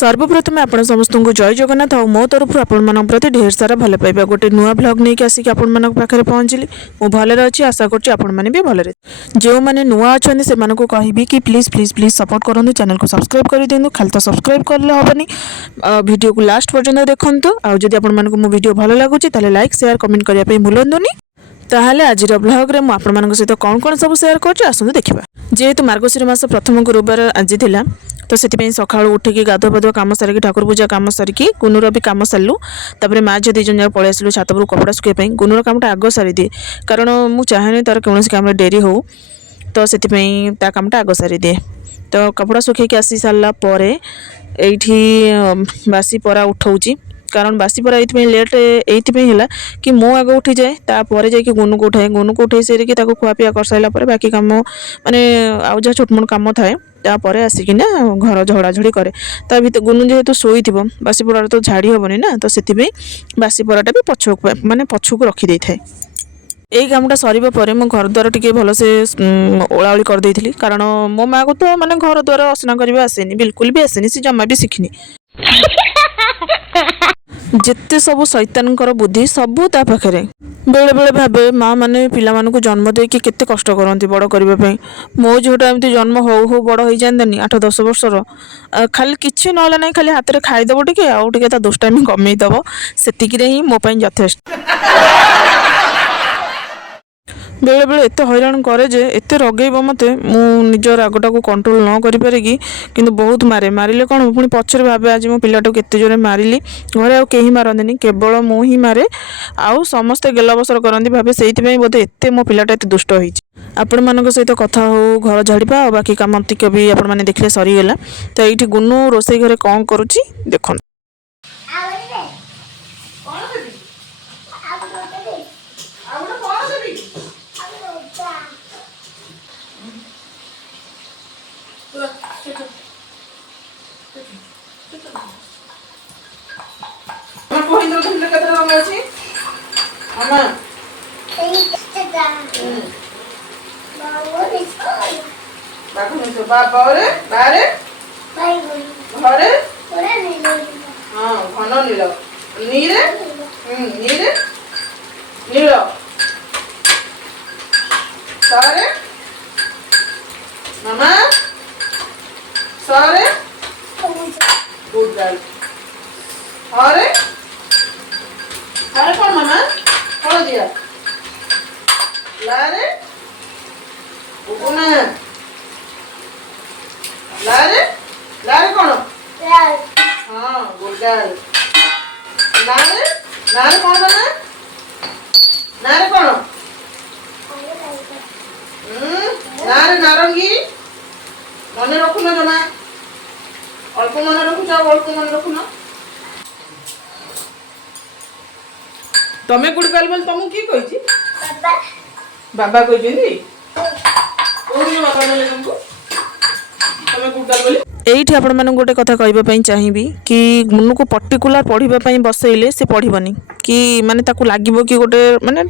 सर्वप्रथम आपण समस्त को जय जगन्नाथ और मो तरफ आपण प्रति ढेर सारा भल पाइबा गोटे नुआ ब्लॉग नहीं आसिक आपण पाखे पहुँचली मु भलरे अच्छी आशा करुँच आपण मैंने भी भलरे जो मैंने नुआ अच्छा से कहि कि प्लीज प्लीज प्लीज सपोर्ट करूँ चैनल को सब्सक्राइब कर दिंतु खाली तो सब्सक्राइब कले हेनी वीडियो को लास्ट पर्यटन देखूँ आउ जदि आपण मो वीडियो भल लगुच लाइक शेयर कमेंट करने भूलुनी ताहले आज ब्लॉग रे आपण सहित कौन कौन सब शेयर कर देखा जेहेतु मार्गशीर मास प्रथम गुरुवार आज थिला तो से सका उठिकी गाधुआ पाधुआ कम सारिकी ठाकुर पूजा कम सारिकी गुनुर भी कम सारू तापर माँ झी दीजन जाक पलि आसलु छात पर कपड़ा सुखाई गुनुर कामटा आग सारी दिए कारण मुझे चाहे तार कौन कम डेरी हो तो से कामटा आग सारी दिए तो कपड़ा सुखैकी आसी सारापर ये बासी परा उठाऊँगी कारण बासी परा ये लेट ये कि मु आग उठी जाए तापर जाकि गुनु को उठाई सारिकी खुआपिया कर सारापर बाकी कम माने आउ जहाँ छोट मोट कम थाए तापर आसिकिना घर झड़ाझड़ी करे ता भीतर गुनु जेहेतु शोई बासी पड़ा तो झाड़ी हेनी ना तो से बासी पराटा भी पछक माने पछक रखी दे थाए यही कामटा सरिबा परे मो घर द्वार टिके भल से ओलाओली कर देइथिली कारण मो माँ को तो माने घर द्वार असना करबा आसेनी बिल्कुल भी आसेनी से जमा भी शिखिनी जिते सब शैतानकर बुद्धि सबू ता पाखे बेले बेले भावे माँ मैंने पिला जन्म देकी केते कष्ट करती बड़ करने मो झीटा एमती जन्म हो बड़ हो जानी 8-10 वर्षर खाली किसी ना ना खाली हाथ में खाईदेव टे आउ टे दुष्टामी कमेदब से ही मोपाई यथेष्ट बेले बेले एत हैरान करे जे एत रगेब मत मु निज रागटा को कंट्रोल न करि पारिकी किंतु बहुत मारे मारिले कौन पुणी पछरे भावे आज मो पिलाटा केते जोरे मारिली घरे आ केही मारंदिनी केवल मु ही मारे आउ समस्ते गेल बसर करंदी भावे सेइथिबे बोधे एते मो पिलाटा एते दुष्ट होइछि आपण मानक सहित कथा हो घर झाड़ीपा और बाकी काम तिक भी आपण माने देखले सरीगला तो ये गुनु रोसई घरे कौन करुच्ची देख घन नील नीरे नीरे नील सारे मामा सारे गुड गर्ल अरे अरे कौन मामा कौन दिया लारे उपना लारे लारे कौन हाँ गुड गर्ल नारे नारे कौन बना नारे कौन नारे नारंगी मन रखुन जमा अल्प मन रखुच अल्प मन रखुन तमें गुड गर्ल बोल तुमको की कहिछि बाबा बाबा कहिछिनी कोन बाबा बोले तुमको तमें गुड गर्ल बोली एठी आपण माने गोटे कथा कहबा पई चाहिबी कि गुनु को पर्टिकुलर पढ़िबा पई बसैले से पढ़िबनी कि माने ताकू लागिबो कि गोटे माने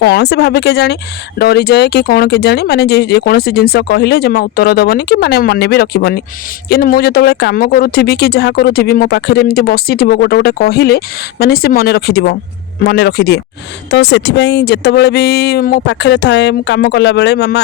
कौन से भावे के जानी डरी जाए कि कौन के जानी माने जे कौन से जिंस कहले जमा उत्तर दबनी कि माने मन भी रखिबनी किंतु मु जतबे काम करूथिबी कि जहा करूथिबी मो पाखरे एमती बसिथिबो गोटे गोटे कहले माने से मन रखिदिबो मन रखिदिए तो से जितेबाला भी मो पाखे थाए कम कला बेले मामा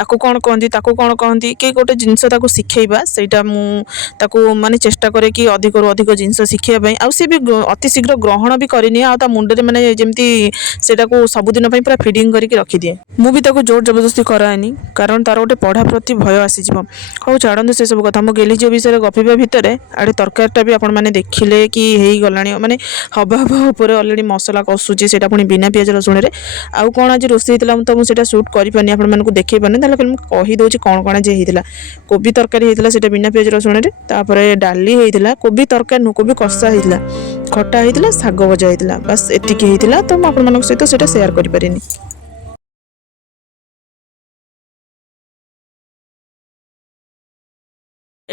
आपको कौन कहती ताकू कौन कहती कि गोटे जिनस शिखेबा सेटा मुझे माने चेष्टा करे कि अधिक रु अधिक जिनस शिखापी आ सी भी अति शीघ्र ग्रहण भी करनी आ मुंडे माने जमती सेटा को सबुदिन पूरा फिडिंग करके रखिदिए मुझे भी जोर जबरदस्ती कराएनी कारण तार गोटे पढ़ा प्रति भय आसीज हूँ छाड़ू से सब कथा मो गेली झील विषय गपिबा भितर आड़े तरकारीटा भी आपने देखिले कि हो गला माने हवा हवा उपर अलरेडी मसला कषुची से पुणी बिना पियाज रसुण में आउ कौन आज रोसे तो मुझे शूट करें आपको देखे पारे फिर कहीदे कौन कौन आज होता कोबी तरकारी होता है बिना पियाज रसुण में डाली होता कोबी तरकारी नु कोबी कषा होता खटा होता शाग भजा होता बस एतिकी होता तो मुझे सहित से सेयार करें।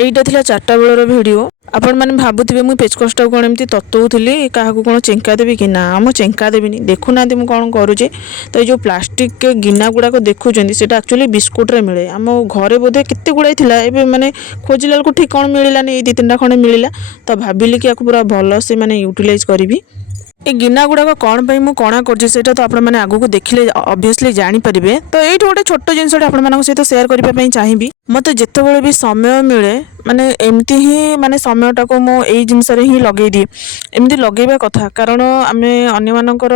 এইটা ଥିଲା 4ଟା ବେଳର ଭିଡ଼ିଓ। ଆପଣମାନେ ଭାବୁଥିବେ ମୁଁ ପେଚକସଟାକୁ କ'ଣ ଏମିତି ତତଉଥିଲି, କାହାକୁ କ'ଣ ଚେଙ୍କା ଦେବି କି? ନା, ମୁଁ ଚେଙ୍କା ଦେବିନି। ଦେଖୁନାହାନ୍ତି ମୁଁ କ'ଣ କରୁଛି। ତ ଏଇ ଯେଉଁ ପ୍ଲାଷ୍ଟିକ୍ ଗିନା ଗୁଡ଼ାକ ଦେଖୁଛନ୍ତି ସେଇଟା ଆକ୍ଚୁଆଲି ବିସ୍କୁଟ୍ରେ ମିଳେ। ଆମ ଘରେ ବୋଧେ କେତେ ଗୁଡ଼ାଏ ଥିଲା, ଏବେ ମାନେ ଖୋଜିଲା ବେଳକୁ ଠିକ୍ କ'ଣ ମିଳିଲାନି, ଏଇ 2-3ଟା ଖଣ୍ଡେ ମିଳିଲା। ତ ଭାବିଲି କି ଆକୁ ପୁରା ଭଲ ସେ ମାନେ ୟୁଟିଲାଇଜ୍ କରିବି। এই গিନା ଗୁଡ଼ାକ କ'ଣ ପାଇଁ ମୁଁ କଣା କରୁଛି ସେଇଟା ତ ଆପଣମାନେ ଆଗକୁ ଦେଖିଲେ ଅବଭିୟସଲି ଜାଣିପାରିବେ। ତ ଏଇଠି ଗୋଟେ ଛୋଟ ଜିନିଷଟେ ଆପଣମାନଙ୍କ ସହିତ ସେୟାର କରିବା ପାଇଁ ଚାହିଁବି। ମୋତେ ଯେତେବେଳେ ବି ସମୟ ମିଳେ ମାନେ ଏମିତି ହିଁ ମାନେ ସମୟଟାକୁ ମୁଁ ଏଇ ଜିନିଷରେ ହିଁ ଲଗେଇ ଦିଏ। ଏମିତି ଲଗେଇବା କଥା, କାରଣ ଆମେ ଅନ୍ୟମାନଙ୍କର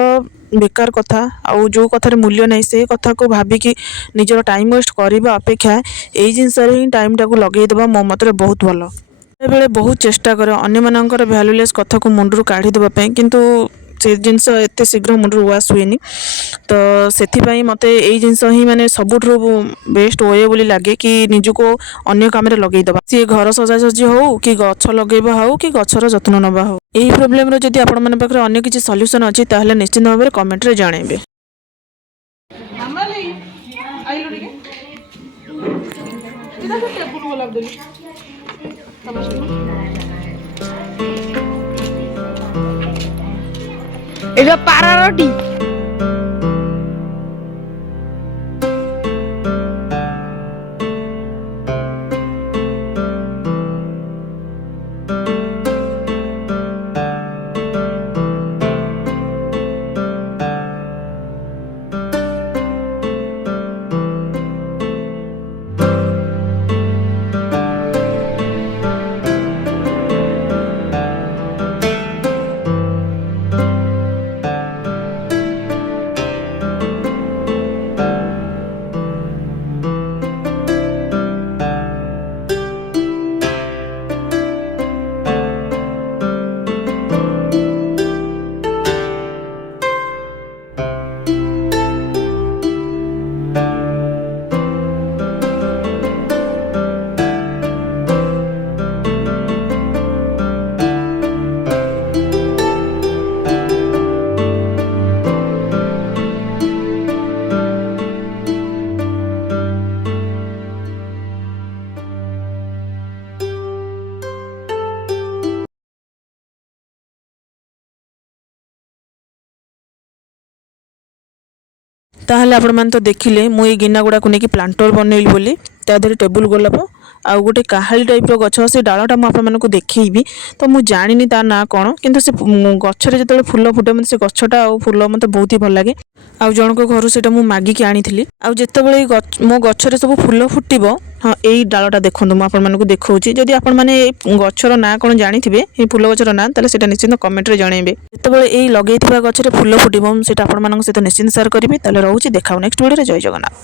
ବେକାର କଥା ଆଉ ଯେଉଁ କଥାରେ ମୂଲ୍ୟ ନାହିଁ ସେ କଥାକୁ ଭାବିକି ନିଜର ଟାଇମ୍ ୱେଷ୍ଟ କରିବା ଅପେକ୍ଷା ଏଇ ଜିନିଷରେ ହିଁ ଟାଇମ୍ଟାକୁ ଲଗେଇଦେବା ମୋ ମତରେ ବହୁତ ଭଲ। ବେଳେବେଳେ ବହୁତ ଚେଷ୍ଟା କରେ ଅନ୍ୟମାନଙ୍କର ଭ୍ୟାଲୁଲେସ୍ କଥାକୁ ମୁଣ୍ଡରୁ କାଢ଼ିଦେବା ପାଇଁ, କିନ୍ତୁ ସେ ଜିନିଷ ଏତେ ଶୀଘ୍ର ମୁଣ୍ଡରୁ ୱାସ୍ ହୁଏନି। ତ ସେଥିପାଇଁ ମୋତେ ଏଇ ଜିନିଷ ହିଁ ମାନେ ସବୁଠାରୁ ବେଷ୍ଟ ୱେ ବୋଲି ଲାଗେ କି ନିଜକୁ ଅନ୍ୟ କାମରେ ଲଗେଇଦେବା। ସିଏ ଘର ସଜାସଜି ହେଉ କି ଗଛ ଲଗେଇବା ହେଉ କି ଗଛର ଯତ୍ନ ନେବା ହେଉ। ଏହି ପ୍ରୋବ୍ଲେମର ଯଦି ଆପଣମାନଙ୍କ ପାଖରେ ଅନ୍ୟ କିଛି ସଲ୍ୟୁସନ୍ ଅଛି ତାହେଲେ ନିଶ୍ଚିତ ଭାବରେ କମେଣ୍ଟରେ ଜଣାଇବେ। এটা পাড়ারটি ତାହେଲେ ଆପଣମାନେ ତ ଦେଖିଲେ ମୁଁ ଏଇ ଗିନା ଗୁଡ଼ାକୁ ନେଇକି ପ୍ଲାଣ୍ଟର ବନେଇଲି ବୋଲି। ତା ଦେହରେ ଟେବୁଲ୍ ଗୋଲାପ ଆଉ ଗୋଟେ କାହାଳି ଟାଇପ୍ର ଗଛ, ସେ ଡାଳଟା ମୁଁ ଆପଣମାନଙ୍କୁ ଦେଖେଇବି। ତ ମୁଁ ଜାଣିନି ତା ନାଁ କ'ଣ, କିନ୍ତୁ ସେ ଗଛରେ ଯେତେବେଳେ ଫୁଲ ଫୁଟେ ମୋତେ ସେ ଗଛଟା ଆଉ ଫୁଲ ମୋତେ ବହୁତ ହି ଭଲ ଲାଗେ। ଆଉ ଜଣଙ୍କ ଘରୁ ସେଇଟା ମୁଁ ମାଗିକି ଆଣିଥିଲି। ଆଉ ଯେତେବେଳେ ମୋ ଗଛରେ ସବୁ ଫୁଲ ଫୁଟିବ, ହଁ ଏଇ ଡାଳଟା ଦେଖନ୍ତୁ ମୁଁ ଆପଣମାନଙ୍କୁ ଦେଖାଉଛି। ଯଦି ଆପଣମାନେ ଏଇ ଗଛର ନାଁ କ'ଣ ଜାଣିଥିବେ, ଏଇ ଫୁଲ ଗଛର ନାଁ, ତାହେଲେ ସେଇଟା ନିଶ୍ଚିନ୍ତ କମେଣ୍ଟରେ ଜଣାଇବେ। ଯେତେବେଳେ ଏଇ ଲଗେଇଥିବା ଗଛରେ ଫୁଲ ଫୁଟିବ ମୁଁ ସେଇଟା ଆପଣମାନଙ୍କ ସହିତ ନିଶ୍ଚିନ୍ତ ସେୟାର କରିବି। ତାହେଲେ ରହୁଛି, ଦେଖାଉ ନେକ୍ସଟ ଭିଡ଼ିଓରେ। ଜୟ ଜଗନ୍ନାଥ।